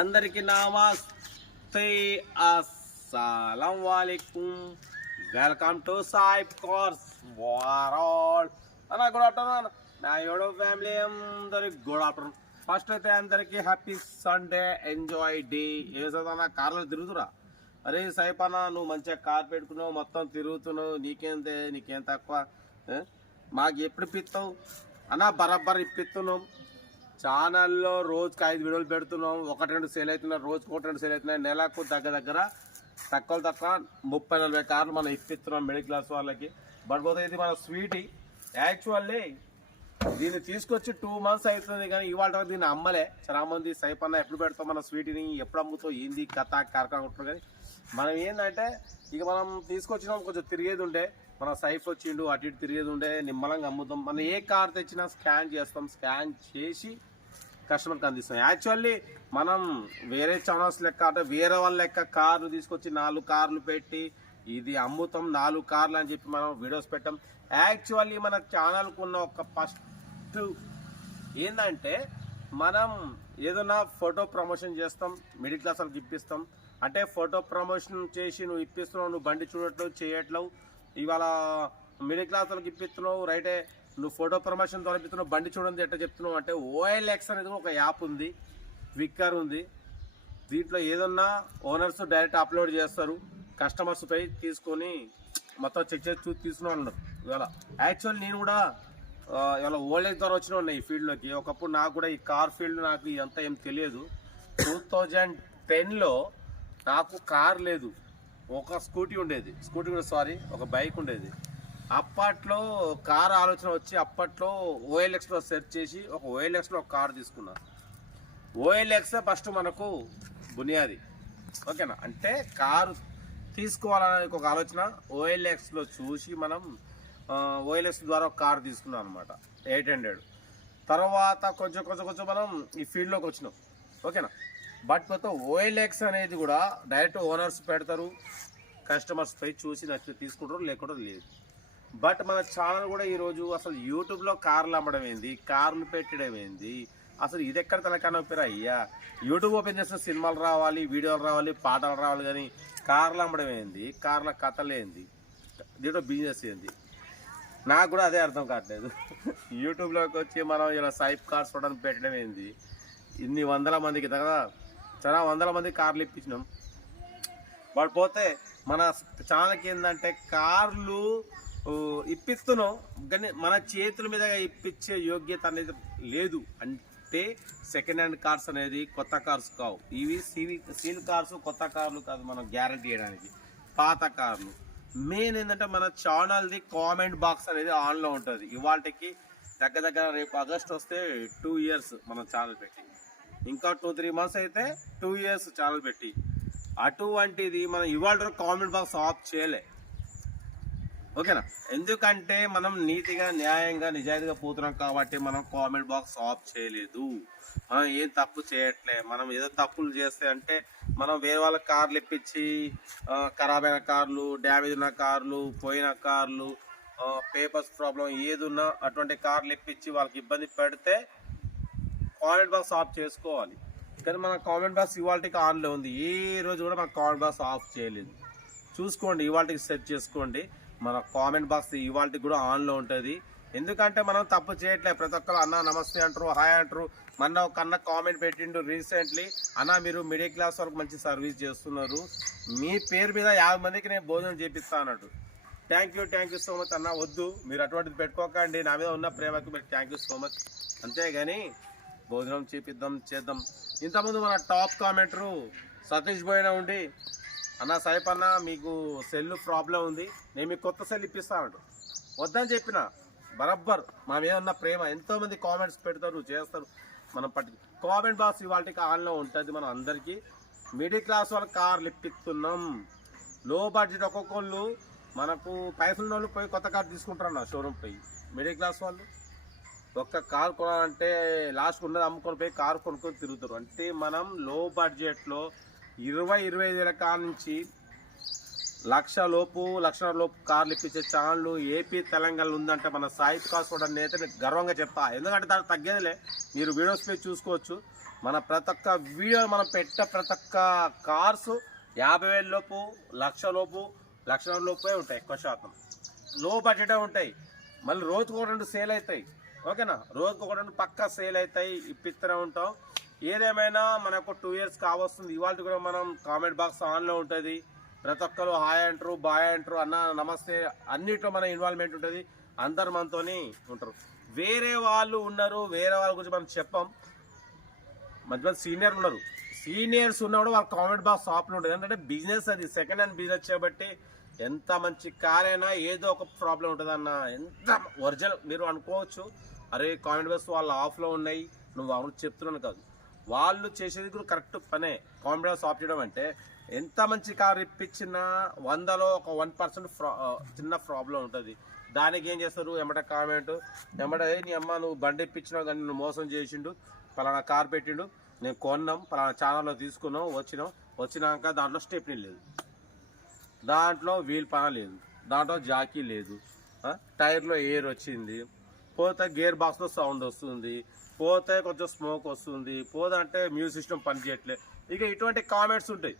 అందరికి నమస్తే, అస్సలం వాలేకుం. Welcome to Saib cars world. అన్న గుడ్ ఆఫ్టర్నూన్. నా యూట్యూబ్ ఫ్యామిలీ అందరికి గుడ్ ఆఫ్టర్నూన్. ఫస్ట్ అయితే అందరికి హ్యాపీ సండే, ఎంజాయ్ డే. ఏదన్నా కార్లో తిరుగుతురా? అరే సాయిబ్ అన్న, నువ్వు మంచిగా కార్ పెట్టుకున్నావు, మొత్తం తిరుగుతున్నావు, నీకేం తక్కువ? మాకు ఎప్పుడు ఇప్పిస్తావు అన్న? బరాబర్ ఇప్పిస్తున్నాం. ఛానల్లో రోజుకి 5 వీడియోలు పెడుతున్నాం. 1-2 సేల్ అవుతున్నాయి, రోజుకి 1-2 సేల్ అవుతున్నాయి. నెలకు దగ్గర తక్కువ 30-40 కార్లు మనం ఇప్పిస్తున్నాం మిడిల్ క్లాస్ వాళ్ళకి. బట్ పోతే ఇది మన స్వీటీ. యాక్చువల్లీ దీన్ని తీసుకొచ్చి 2 months అవుతుంది, కానీ ఇవాళ దీన్ని అమ్మలే. చాలా మంది సైప్ అన్న ఎప్పుడు పెడతాం మన స్వీటీని, ఎప్పుడు అమ్ముతావు, ఏంది కథ కార్ఖానుకుంటున్నాం. కానీ మనం ఏంటంటే ఇక మనం తీసుకొచ్చినాం, కొంచెం తిరిగేది ఉండే. మన సైఫ్ వచ్చిండు, అటు ఇటు తిరిగేది ఉండే, నిమ్మలంగా అమ్ముతాం. మనం ఏ కార్ తెచ్చినా స్కాన్ చేస్తాం, స్కాన్ చేసి కస్టమర్కి అందిస్తాం. యాక్చువల్లీ మనం వేరే ఛానల్స్ లెక్క, అంటే వేరే వాళ్ళ లెక్క కార్లు తీసుకొచ్చి 4 కార్లు పెట్టి ఇది అమ్ముతాం, 4 కార్లు అని చెప్పి మనం వీడియోస్ పెట్టాం. యాక్చువల్లీ మన ఛానల్కు ఉన్న ఒక ఫస్ట్ ఏంటంటే, మనం ఏదైనా ఫోటో ప్రమోషన్ చేస్తాం, మిడిల్ క్లాస్ వాళ్ళకి ఇప్పిస్తాం. అంటే ఫోటో ప్రమోషన్ చేసి నువ్వు ఇప్పిస్తున్నావు, నువ్వు బండి చూడట్లేవు, చేయట్లేవు, ఇవాళ మిడిల్ క్లాస్ వాళ్ళకి ఇప్పిస్తున్నావు, రైటే. నువ్వు ఫోటో ప్రమోషన్ ద్వారా ఇప్పిస్తున్నావు, బండి చూడండి ఎట్లా చెప్తున్నావు అంటే, OLX అనేది ఒక యాప్ ఉంది, క్విక్కర్ ఉంది. దీంట్లో ఏదన్నా ఓనర్స్ డైరెక్ట్ అప్లోడ్ చేస్తారు, కస్టమర్స్ పై తీసుకొని మొత్తం చెక్ చేసి చూసి తీసుకున్నాను అన్నారు. ఇవాళ యాక్చువల్ నేను కూడా ఇవాళ OLX ద్వారా వచ్చిన ఉన్నాయి ఈ ఫీల్డ్లోకి. ఒకప్పుడు నాకు కూడా ఈ కార్ ఫీల్డ్ నాకు ఇదంతా ఏం తెలియదు. 2010లో నాకు కార్ లేదు, ఒక స్కూటీ ఉండేది, ఒక బైక్ ఉండేది. అప్పట్లో కార్ ఆలోచన వచ్చి అప్పట్లో OLXలో సెర్చ్ చేసి ఒక OLXలో ఒక కార్ తీసుకున్నా. OLX ఫస్ట్ మనకు బునియాది, ఓకేనా? అంటే కారు తీసుకోవాలనే ఒక ఆలోచన OLXలో చూసి మనం OLX ద్వారా ఒక కార్ తీసుకున్నాం అనమాట, 800. తర్వాత కొంచెం మనం ఈ ఫీల్డ్లోకి వచ్చినాం, ఓకేనా? బట్ మొత్తం OLX అనేది కూడా డైరెక్ట్ ఓనర్స్ పెడతారు, కస్టమర్స్ పై చూసి నచ్చి తీసుకుంటారు, లేకుండా లేదు. బట్ మన ఛానల్ కూడా ఈరోజు అసలు యూట్యూబ్లో కార్లు అమ్మడం ఏంది, కార్లు పెట్టడం ఏంది, అసలు ఇది ఎక్కడ తనకన్నా పేరు అయ్యా? యూట్యూబ్ ఓపెన్ చేస్తే సినిమాలు రావాలి, వీడియోలు రావాలి, పాటలు రావాలి, కానీ కార్లు అమ్మడం ఏంది, కార్ల కథలు ఏంది, దీంట్లో బిజినెస్ ఏంది? నాకు కూడా అదే అర్థం కావట్లేదు. యూట్యూబ్లోకి వచ్చి మనం ఇలా సైప్ కార్స్ చూడడానికి పెట్టడం ఏంది? ఇన్ని 100 మందికి దగ్గర చాలా 100 మంది కార్లు ఇప్పించినాం. వాడు పోతే మన ఛానల్కి ఏంటంటే కార్లు ఇప్పిస్తున్నాం, కానీ మన చేతుల మీద ఇప్పించే యోగ్యత అనేది లేదు. అంటే సెకండ్ హ్యాండ్ కార్స్ అనేది కొత్త కార్స్ కావు, ఇవి సీల్ కార్స్, కొత్త కార్లు కాదు మనం గ్యారంటీ ఇవ్వడానికి, పాత కార్లు. మెయిన్ ఏంటంటే మన ఛానల్ది కామెంట్ బాక్స్ అనేది ఆన్లో ఉంటుంది. ఇవాళకి దగ్గర రేపు ఆగస్ట్ వస్తే 2 years మన ఛానల్ పెట్టి, ఇంకా 2-3 months అయితే 2 years ఛానల్ పెట్టి. అటువంటిది మనం ఇవాళ కామెంట్ బాక్స్ ఆఫ్ చేయలే, ఓకేనా? ఎందుకంటే మనం నీతిగా, న్యాయంగా, నిజాయితీగా పోతున్నాం కాబట్టి మనం కామెంట్ బాక్స్ ఆఫ్ చేయలేదు. మనం ఏం తప్పు చేయట్లే. మనం ఏదో తప్పులు చేస్తే అంటే మనం వేరే వాళ్ళ కార్లు ఇప్పించి ఖరాబ్ అయిన కార్లు, డ్యామేజ్ ఉన్న కార్లు, పోయిన కార్లు, పేపర్స్ ప్రాబ్లం ఏదున్నా అటువంటి కార్లు ఇప్పించి వాళ్ళకి ఇబ్బంది పెడితే కామెంట్ బాక్స్ ఆఫ్ చేసుకోవాలి. కానీ మన కామెంట్ బాక్స్ ఇవాళకి ఆన్లో ఉంది, ఏ రోజు కూడా మన కామెంట్ బాక్స్ ఆఫ్ చేయలేదు. చూసుకోండి, ఇవాళకి సెట్ చేసుకోండి, మన కామెంట్ బాక్స్ ఇవాళకి కూడా ఆన్లో ఉంటుంది. ఎందుకంటే మనం తప్పు చేయట్లేదు. ప్రతి ఒక్కరు అన్న నమస్తే అంటారు, హాయ్ అంటారు. మొన్న ఒక అన్న కామెంట్ పెట్టిండు రీసెంట్లీ, అన్న మీరు మిడిల్ క్లాస్ వరకు మంచి సర్వీస్ చేస్తున్నారు, మీ పేరు మీద 50 మందికి నేను భోజనం చేపిస్తా అన్నట్టు. థ్యాంక్ యూ సో మచ్ అన్న. వద్దు, మీరు అటువంటిది పెట్టుకోకండి, నా మీద ఉన్న ప్రేమకి మీరు థ్యాంక్ యూ సో మచ్. అంతేగాని భోజనం చేద్దాం. ఇంతకుముందు మన టాప్ కామెంటరు సతీష్ బోయినా ఉండి, అన్న సాయిప్ అన్న మీకు సెల్ ప్రాబ్లం ఉంది, నేను మీకు కొత్త సెల్ ఇప్పిస్తాను. వద్దని చెప్పిన, బరబ్బర్ మా మీద ఉన్న ప్రేమ. ఎంతోమంది కామెంట్స్ పెడతారు, చేస్తారు, మనం కామెంట్ బాక్స్ ఇవాళకి ఆన్లో ఉంటుంది. మనం అందరికీ మిడిల్ క్లాస్ వాళ్ళ కార్లు ఇప్పిస్తున్నాం. లో బడ్జెట్ ఒక్కొక్కళ్ళు మనకు పైసలు వాళ్ళు పోయి కొత్త కార్ తీసుకుంటారన్న షోరూమ్ పోయి. మిడిల్ క్లాస్ వాళ్ళు ఒక్క కార్ కొనాలంటే లాస్ట్ ఉన్నది అమ్ముకొని పోయి కారు కొనుక్కొని తిరుగుతారు. అంటే మనం లో బడ్జెట్లో 20-25 వేల కార్ నుంచి లక్ష లోపు కార్లు ఇప్పించే ఛానళ్ళు ఏపీ తెలంగాణలో ఉందంటే మన సాయి కార్స్ కూడా నేత గర్వంగా చెప్తా. ఎందుకంటే దానికి తగ్గేదిలే, మీరు వీడియోస్ మీద చూసుకోవచ్చు. మన ప్రతి ఒక్క వీడియో మనం ప్రతి ఒక్క కార్స్ 50,000 లోపు, లక్ష లోపే ఉంటాయి. ఎక్కువ శాతం లో బడ్జెటే ఉంటాయి. మళ్ళీ రోజుకు 2 సేల్ అవుతాయి. ఓకేనా, రోజుకు 2 పక్కా సేల్ అవుతాయి, ఇప్పిస్తూనే ఉంటాం. ఏదేమైనా మనకు 2 ఇయర్స్ కావస్తుంది. ఇవాళ కూడా మనం కామెంట్ బాక్స్ ఆన్లో ఉంటుంది. ప్రతి ఒక్కరు హాయ్ అంటారు, బాయ్ అంటారు, అన్న నమస్తే, అన్నిట్లో మన ఇన్వాల్వ్మెంట్ ఉంటుంది. అందరు మనతోని ఉంటారు. వేరే వాళ్ళు ఉన్నారు, వేరే వాళ్ళ గురించి మనం చెప్పాం. మంచి సీనియర్ ఉన్నారు, సీనియర్స్ ఉన్నప్పుడు వాళ్ళ కామెంట్ బాక్స్ ఆప్లో ఉంటుంది. ఎందుకంటే బిజినెస్ అది సెకండ్ హ్యాండ్ బిజినెస్ చేయబట్టి ఎంత మంచి కార్ అయినా ఏదో ఒక ప్రాబ్లం ఉంటుంది అన్న. ఎంత ఒరిజినల్ మీరు అనుకోవచ్చు, అరే కామెంట్ బాక్స్ వాళ్ళ ఆఫ్లో ఉన్నాయి, నువ్వు అవును చెప్తున్నాను కాదు, వాళ్ళు చేసేది కూడా కరెక్ట్ పనే. కామెంట్ బాక్స్ ఆఫ్ చేయడం అంటే ఎంత మంచి కార్ ఇప్పించినా 100లో ఒక 1% చిన్న ప్రాబ్లం ఉంటుంది. దానికి ఏం చేస్తారు, ఎమ్మట కామెంట్, నీ అమ్మ నువ్వు బండి ఇప్పించినావు కానీ నువ్వు మోసం చేసిండు, పలానా కార్ పెట్టిండు, నేను కొన్నాం, పలానా ఛానల్లో తీసుకున్నాం, వచ్చినాక దాంట్లో స్టెప్నీ లేదు, దాంట్లో వీల్ పన లేదు, దాంట్లో జాకీ లేదు, టైర్లో ఎయిర్ వచ్చింది, పోతే గేర్ బాక్స్లో సౌండ్ వస్తుంది, పోతే కొంచెం స్మోక్ వస్తుంది, పోదంటే మ్యూజిక్ సిస్టమ్ పనిచేయట్లేదు. ఇక ఇటువంటి కామెంట్స్ ఉంటాయి.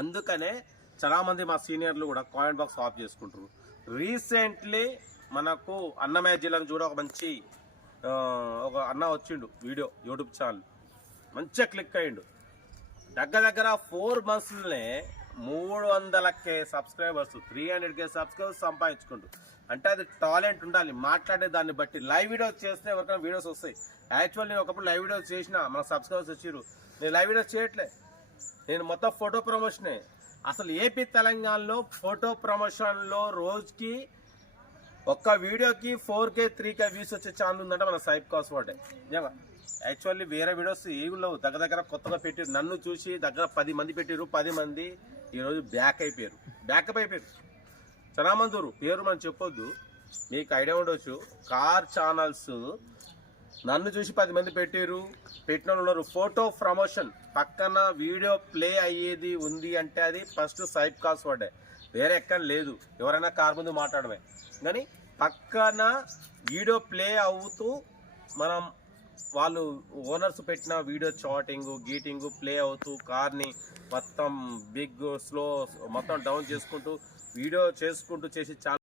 అందుకనే చాలామంది మా సీనియర్లు కూడా కామెంట్ బాక్స్ ఆఫ్ చేసుకుంటారు. రీసెంట్లీ మనకు అన్నమయ్య జిల్లాను చూడ ఒక మంచి ఒక అన్న వచ్చిండు, వీడియో యూట్యూబ్ ఛానల్ మంచిగా క్లిక్ అయ్యిండు. దగ్గర 4 monthsలోనే 300K సబ్స్క్రైబర్స్, 300K సబ్స్క్రైబర్స్ సంపాదించుకుంటూ. అంటే అది టాలెంట్ ఉండాలి, మాట్లాడే దాన్ని బట్టి. లైవ్ వీడియోస్ చేస్తే ఎవరికైనా వీడియోస్ వస్తాయి. యాక్చువల్ నేను ఒకప్పుడు లైవ్ వీడియోస్ చేసిన, మన సబ్స్క్రైబర్స్ వచ్చిర్రు. నేను లైవ్ వీడియోస్ చేయట్లే, నేను మొత్తం ఫోటో ప్రమోషనే. అసలు ఏపీ తెలంగాణలో ఫోటో ప్రమోషన్లో రోజుకి ఒక్క వీడియోకి 4K 3K వ్యూస్ వచ్చే ఛానల్ ఉందంటే మన సాయి కార్స్ వాడే. నిజంగా యాక్చువల్లీ వేరే వీడియోస్ ఏమి లేవు, దగ్గర కొత్తగా పెట్టారు. నన్ను చూసి దగ్గర 10 మంది పెట్టారు. 10 మంది ఈరోజు బ్యాకప్ అయిపోయారు. చాలా మంది పేరు మనం చెప్పొద్దు, మీకు ఐడియా ఉండొచ్చు. కార్ ఛానల్స్ నన్ను చూసి 10 మంది పెట్టిన ఉన్నారు. ఫోటో ప్రమోషన్ పక్కన వీడియో ప్లే అయ్యేది ఉంది అంటే అది ఫస్ట్ సాయి కార్స్ వాడే, వేరే ఎక్కడ లేదు. ఎవరైనా కార్ ముందు మాట్లాడమే, కానీ పక్కన వీడియో ప్లే అవుతూ మనం వాళ్ళు ఓనర్స్ పెట్టిన వీడియో చాటింగ్ గీటింగ్ ప్లే అవుతూ కార్ని మొత్తం బిగ్ స్లో మొత్తం డౌన్ చేసుకుంటూ వీడియో చేసుకుంటూ చేసి చాలా